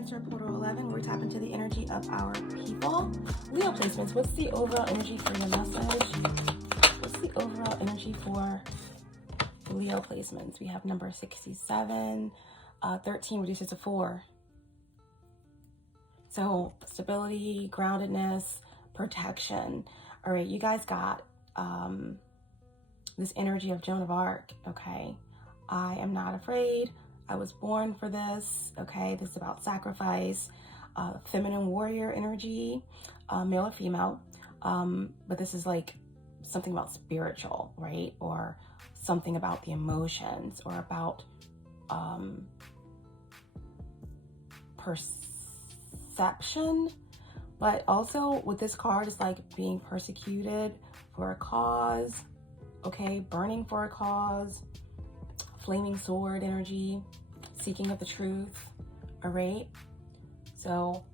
Cancer, Portal 11, where we tap into the energy of our people. Leo placements, what's the overall energy for your message? What's the overall energy for Leo placements? We have number 67, 13 reduces to 4. So stability, groundedness, protection. All right, you guys got this energy of Joan of Arc, okay? I am not afraid. I was born for this, okay? This is about sacrifice, feminine warrior energy, male or female. But this is like something about spiritual, right? Or something about the emotions, or about perception. But also with this card, it's like being persecuted for a cause, okay? Burning for a cause, flaming sword energy, seeking of the truth, all right? So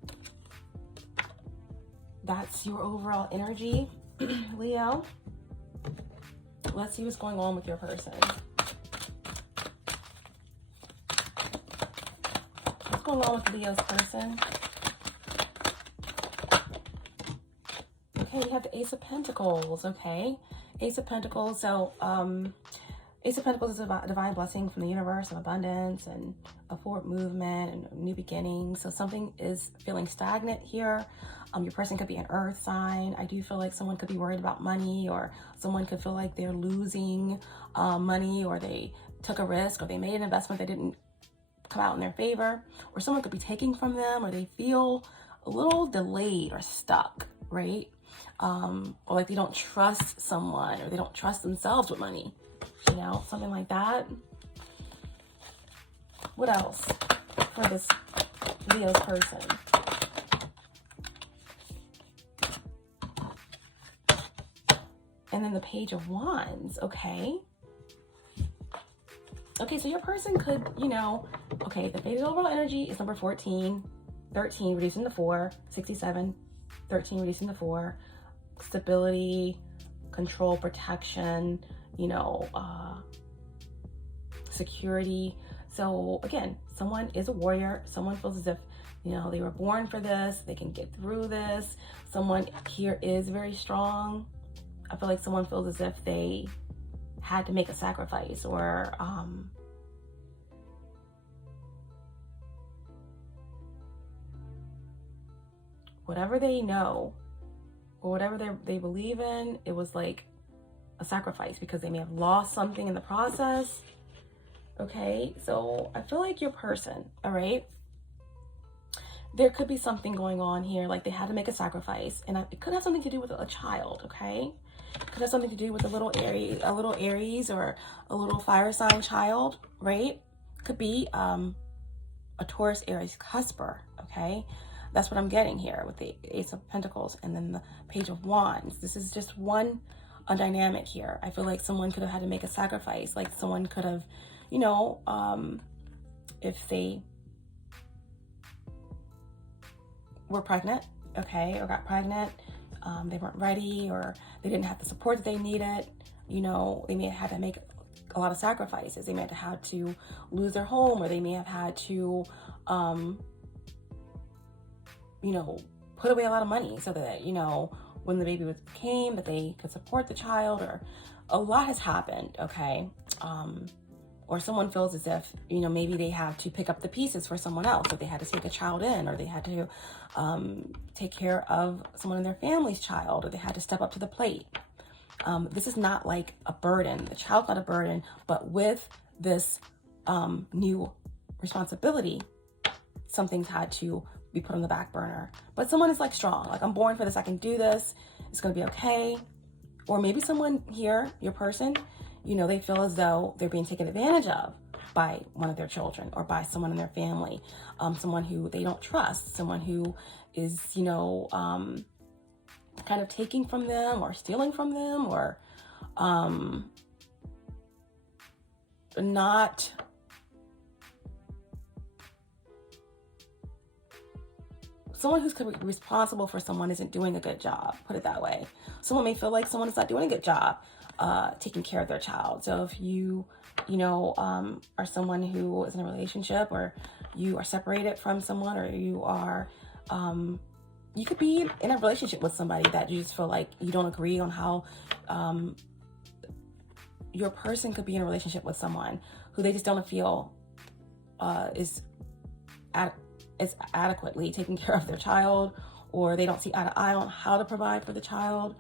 that's your overall energy, Leo. Let's see what's going on with your person. What's going on with Leo's person? Okay, you have the Ace of Pentacles, okay? Ace of Pentacles, so Ace of Pentacles is a divine blessing from the universe of abundance and a forward movement and new beginnings. So something is feeling stagnant here. Your person could be an earth sign. I do feel like someone could be worried about money, or someone could feel like they're losing money, or they took a risk, or they made an investment that didn't come out in their favor, or someone could be taking from them, or they feel a little delayed or stuck, right? Or like they don't trust someone, or they don't trust themselves with money. You know, something like that. What else for this Leo's person? And then the Page of Wands, okay? Okay, so your person could, you know, okay, the faded overall energy is number 14, 13 reducing to 4, 67, 13 reducing to 4, stability, control, protection, you know, security. So again, someone is a warrior. Someone feels as if, you know, they were born for this. They can get through this. Someone here is very strong. I feel like someone feels as if they had to make a sacrifice, or whatever they know, or whatever they believe in, it was like a sacrifice because they may have lost something in the process. Okay, so I feel like your person, all right, there could be something going on here, like they had to make a sacrifice, and it could have something to do with a child, okay? It could have something to do with a little Aries or a little fire sign child, right? Could be a Taurus Aries cusper, okay? That's what I'm getting here with the Ace of Pentacles and then the Page of Wands. This is just one dynamic here. I feel like someone could have had to make a sacrifice. Like someone could have, you know, if they were pregnant, okay, or got pregnant, they weren't ready, or they didn't have the support that they needed, you know, they may have had to make a lot of sacrifices. They may have had to lose their home, or they may have had to, you know, put away a lot of money so that, you know, when the baby came, that they could support the child, or a lot has happened, okay? Or someone feels as if, you know, maybe they have to pick up the pieces for someone else, or they had to take a child in, or they had to take care of someone in their family's child, or they had to step up to the plate. This is not like a burden. The child's not a burden, but with this new responsibility, something's had to be put on the back burner. But someone is like strong, like I'm born for this, I can do this, it's gonna be okay. Or maybe someone here, your person, you know, they feel as though they're being taken advantage of by one of their children, or by someone in their family, someone who they don't trust, someone who is, you know, kind of taking from them, or stealing from them, or not someone who's responsible for someone isn't doing a good job, put it that way. Someone may feel like someone is not doing a good job taking care of their child. So if you know, are someone who is in a relationship, or, you are separated from someone, or you are, you could be in a relationship with somebody that you just feel like you don't agree on how, your person could be in a relationship with someone who they just don't feel is adequately taking care of their child, or they don't see eye to eye on how to provide for the child.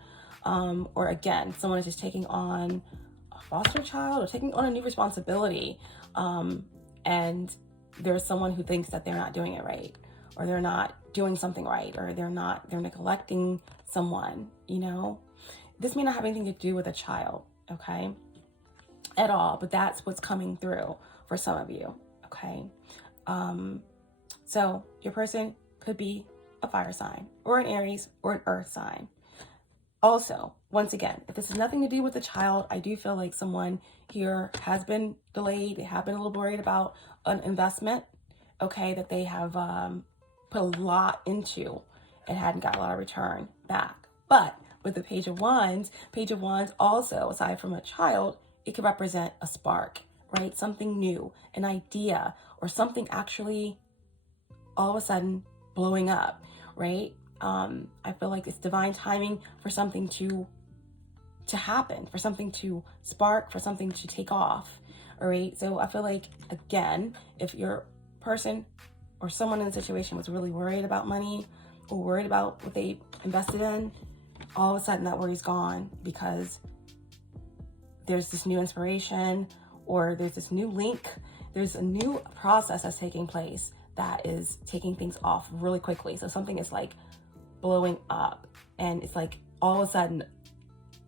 Or again, someone is just taking on a foster child or taking on a new responsibility. And there's someone who thinks that they're not doing it right, or they're not doing something right, or they're neglecting someone, you know. This may not have anything to do with a child, okay, at all, but that's what's coming through for some of you, okay. So your person could be a fire sign, or an Aries, or an earth sign. Also, once again, if this has nothing to do with the child, I do feel like someone here has been delayed. They have been a little worried about an investment, okay, that they have put a lot into and hadn't got a lot of return back. But with the Page of Wands also, aside from a child, it could represent a spark, right? Something new, an idea, or something actually all of a sudden blowing up, right? I feel like it's divine timing for something to happen, for something to spark, for something to take off, all right? So I feel like, again, if your person or someone in the situation was really worried about money or worried about what they invested in, all of a sudden that worry's gone, because there's this new inspiration, or there's this new link, there's a new process that's taking place that is taking things off really quickly. So something is like blowing up, and it's like all of a sudden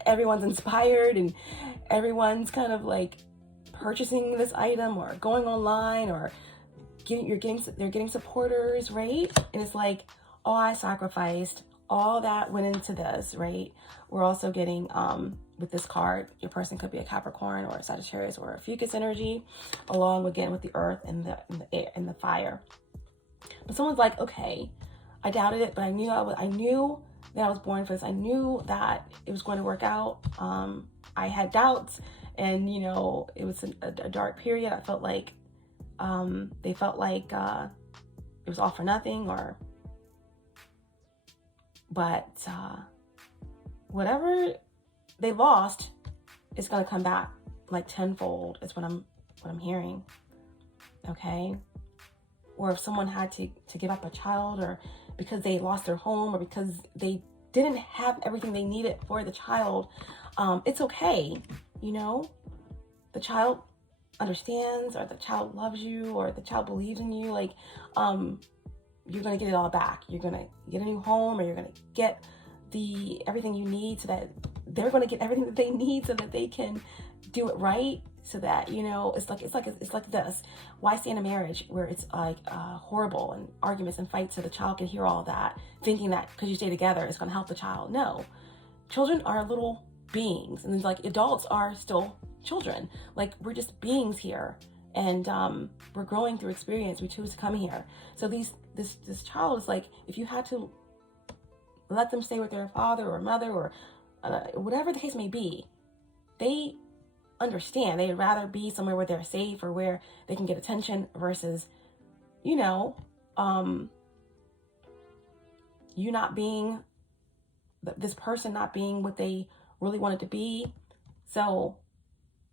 everyone's inspired and everyone's kind of like purchasing this item or going online, or they're getting supporters, right? And it's like, oh, I sacrificed, all that went into this, right? We're also getting with this card, your person could be a Capricorn or a Sagittarius or a Fucus energy, along again with the earth and the air and the fire. But someone's like, okay, I doubted it, but I knew that I was born for this. I knew that it was going to work out. I had doubts, and you know, it was a dark period. I felt like they felt like it was all for nothing, but whatever they lost is going to come back like tenfold, is what I'm hearing. Okay. Or if someone had to give up a child, or because they lost their home, or because they didn't have everything they needed for the child, it's okay. You know, the child understands, or the child loves you, or the child believes in you. Like, you're going to get it all back. You're going to get a new home, or you're going to get everything you need, so that they're going to get everything that they need, so that they can do it right. So that, you know, it's like this. Why stay in a marriage where it's like horrible and arguments and fights, so the child can hear all that, thinking that because you stay together it's going to help the child? No, children are little beings, and it's like adults are still children. Like, we're just beings here, and we're growing through experience. We choose to come here. So this child is like, if you had to let them stay with their father or mother, or whatever the case may be, they understand. They'd rather be somewhere where they're safe, or where they can get attention, versus, you know, you not being, this person not being what they really wanted to be. So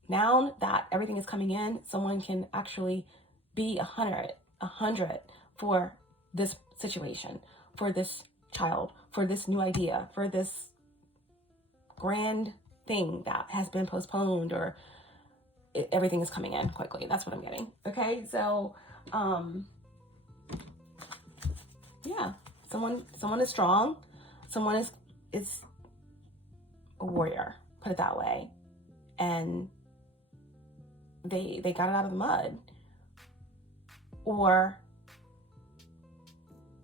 now that everything is coming in, someone can actually be 100 for this situation, for this child, for this new idea, for this grand thing that has been postponed, or everything is coming in quickly. That's what I'm getting. Okay, so yeah, someone is strong, someone is a warrior, put it that way, and they got it out of the mud, or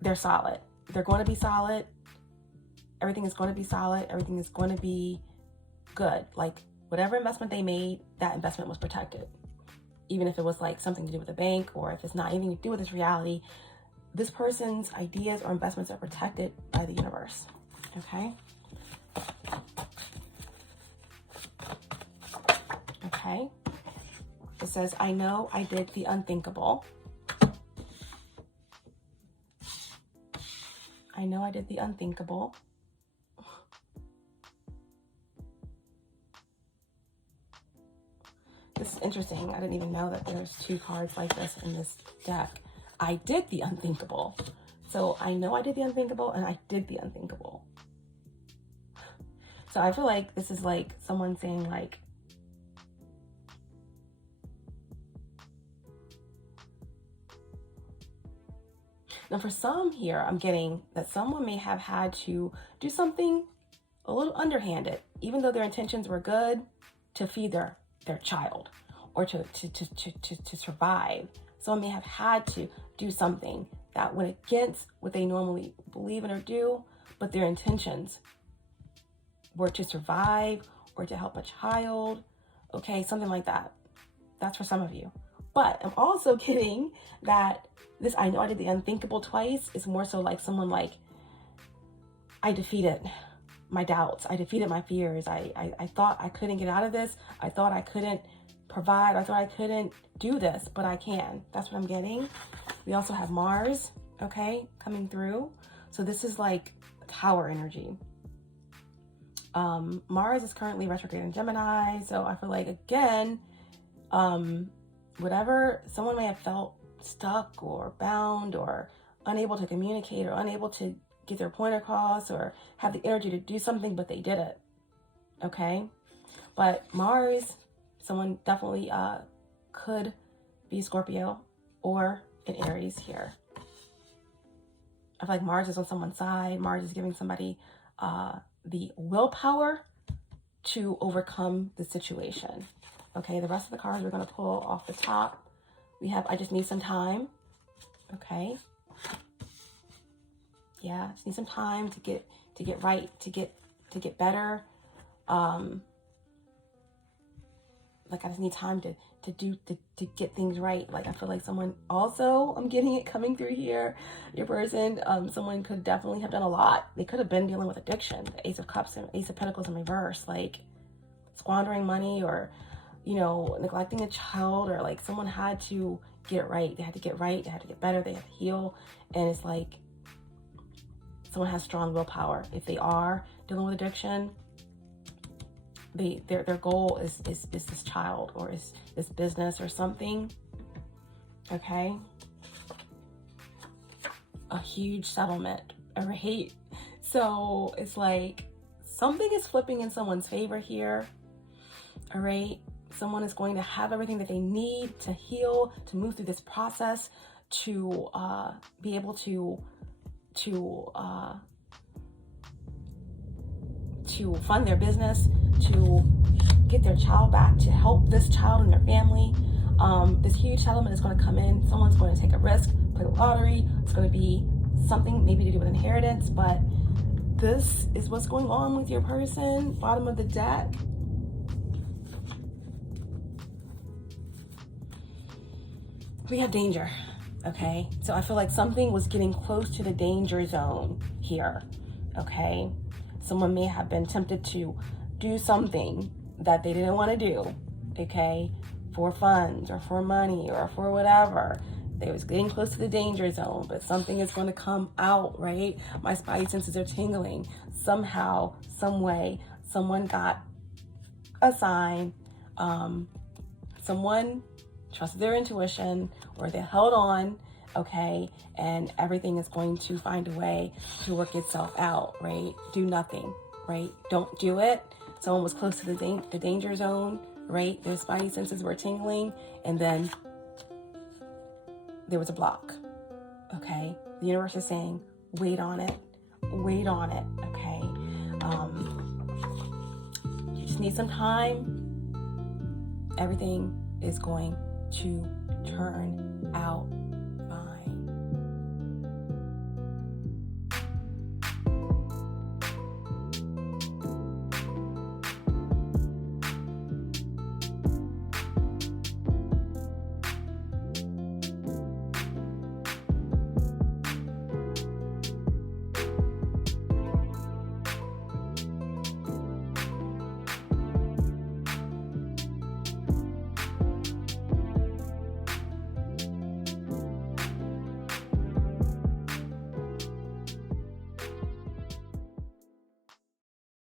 they're solid. They're going to be solid. Everything is going to be solid. Everything is going to be good. Like, whatever investment they made, that investment was protected. Even if it was like something to do with a bank, or if it's not anything to do with this reality, this person's ideas or investments are protected by the universe. Okay. Okay. It says, I know I did the unthinkable. I know I did the unthinkable. This is interesting. I didn't even know that there's 2 cards like this in this deck. I did the unthinkable. So I know I did the unthinkable, and I did the unthinkable. So I feel like this is like someone saying like, now for some here, I'm getting that someone may have had to do something a little underhanded, even though their intentions were good, to feed their child or to survive. Someone may have had to do something that went against what they normally believe in or do, but their intentions were to survive or to help a child, okay, something like that. That's for some of you. But I'm also getting that this, I know I did the unthinkable twice, is more so like someone like, I defeated my doubts. I defeated my fears. I thought I couldn't get out of this. I thought I couldn't provide. I thought I couldn't do this, but I can. That's what I'm getting. We also have Mars, okay, coming through. So this is like Tower energy. Mars is currently retrograde in Gemini. So I feel like, again, whatever someone may have felt stuck or bound or unable to communicate or unable to get their point across or have the energy to do something, but they did it. Okay. But Mars, someone definitely could be Scorpio or an Aries here. I feel like Mars is on someone's side. Mars is giving somebody the willpower to overcome the situation. Okay, the rest of the cards we're going to pull off the top. We have, I just need some time. Okay. Yeah, just need some time to get right, to get better. Like I just need time to get things right. Like I feel like someone also, I'm getting it coming through here. Your person, someone could definitely have done a lot. They could have been dealing with addiction. The Ace of Cups and Ace of Pentacles in reverse, like squandering money or, you know, neglecting a child, or like someone had to get it right. They had to get right. They had to get better. They had to heal. And it's like someone has strong willpower. If they are dealing with addiction, their goal is this child or is this business or something. Okay. A huge settlement, right? So it's like something is flipping in someone's favor here. All right. Someone is going to have everything that they need to heal, to move through this process, to be able to fund their business, to get their child back, to help this child and their family. This huge settlement is going to come in. Someone's going to take a risk, play the lottery. It's going to be something maybe to do with inheritance, but this is what's going on with your person. Bottom of the deck. We have danger, okay? So I feel like something was getting close to the danger zone here, okay? Someone may have been tempted to do something that they didn't want to do, okay? For funds or for money or for whatever. They was getting close to the danger zone, but something is going to come out, right? My spidey senses are tingling. Somehow, some way, someone got a sign. Someone trusted their intuition, or they held on, okay? And everything is going to find a way to work itself out, right? Do nothing, right? Don't do it. Someone was close to the danger zone, right? Their spidey senses were tingling, and then there was a block, okay? The universe is saying, wait on it, okay? You just need some time. Everything is going to turn out